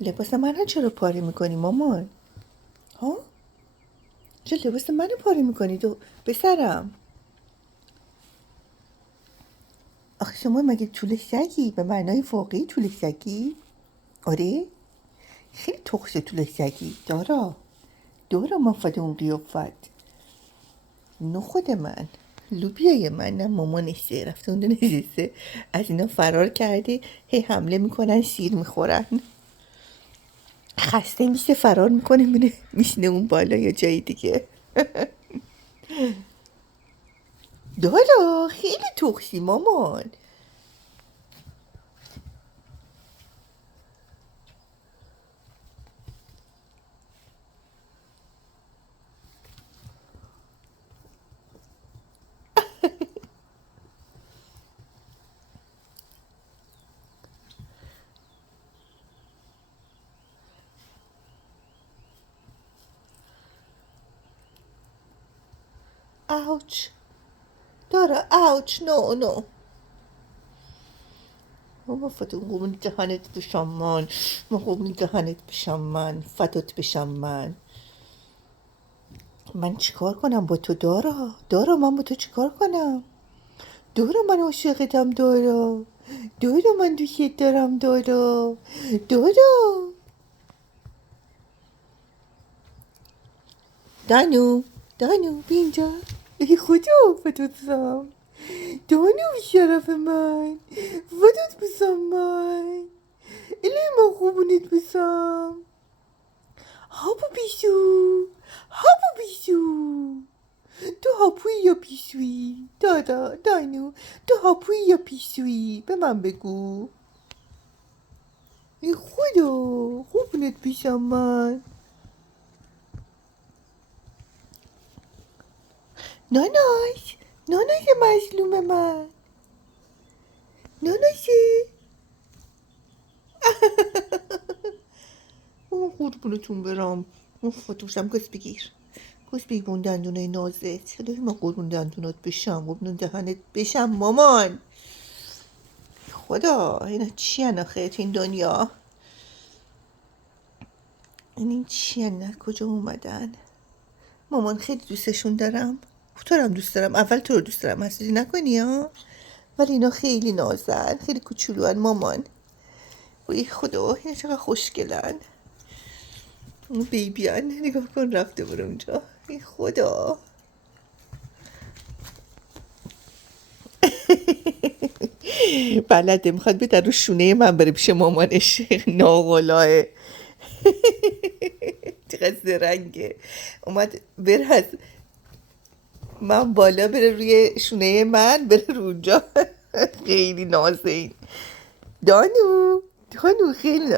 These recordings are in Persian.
لباس منو چرا پاره میکنی مامان؟ ها؟ چرا لباس منو پاره میکنی تو پسرم؟ آخه شما مگه طول سگی؟ به معنای واقعی طول سگی؟ آره؟ خیلی تخص طول سگی دارا مافد اون قیافت. نه خود من لوبیای من نه مامانشه رفته اونده نشسته از اینا فرار کرده هی حمله میکنن شیر میخورن خسته میشه فرار میکنه میره میشینه اون بالا یا جایی دیگه. دارا خیلی تخشی مامان. اوچ دارا اوچ نو بابا فتون قومون دهنت بشم من قومون دهنت بشم من فدات بشم من چیکار کنم با تو دارا من با تو چیکار کنم؟ دارا من عاشقتم دارا من دوست دارم دارا دانو بی اینجا ای خدا فدات بشم دانو شرف من فدات بشم من الهی من خوبونت بشم هاپو بیشو تو هاپوی یا پیشویی دانو تو هاپوی یا پیشویی به من بگو ای خدا خوبونت پیشم من ناناش مظلوم من ناناشه قربونتون برم مفتوشم گوز بگیر بون دندونای نازت الهی من قربون دندونات بشم قربون دهنت بشم مامان خدا اینا چی آخه تو این دنیا این چی کجا اومدن مامان خیلی دوستشون دارم تو رو هم دوست دارم اول تو رو دوست دارم حسودی نکنی ها ولی اینا خیلی نازن خیلی کوچولوان مامان وای خدا اینا چقدر خوشگلن اون بیبیان نگاه کن رفته برو اونجا ای خدا بلده میخواد بده رو شونه من بره پیش مامانش ناغلاه چقدر زرنگه اومد بره از من بالا بره روی شونه من بره رو اونجا خیلی نازه این دانو خیلی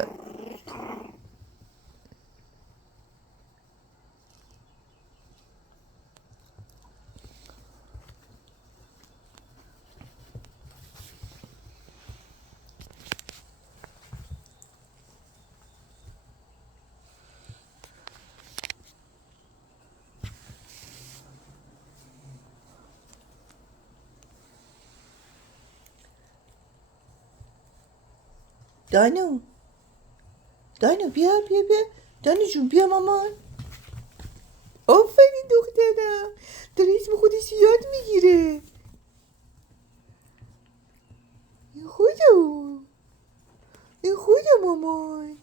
دانو بیا دانو جون بیا مامان آفرین دخترم داره اسم خودش یاد میگیره این خدا مامان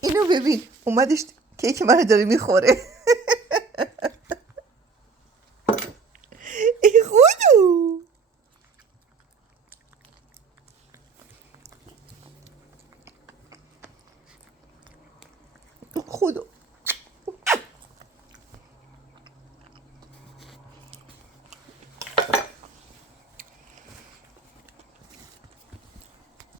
اینو ببین اومدش کیک منو داره میخوره ای خدا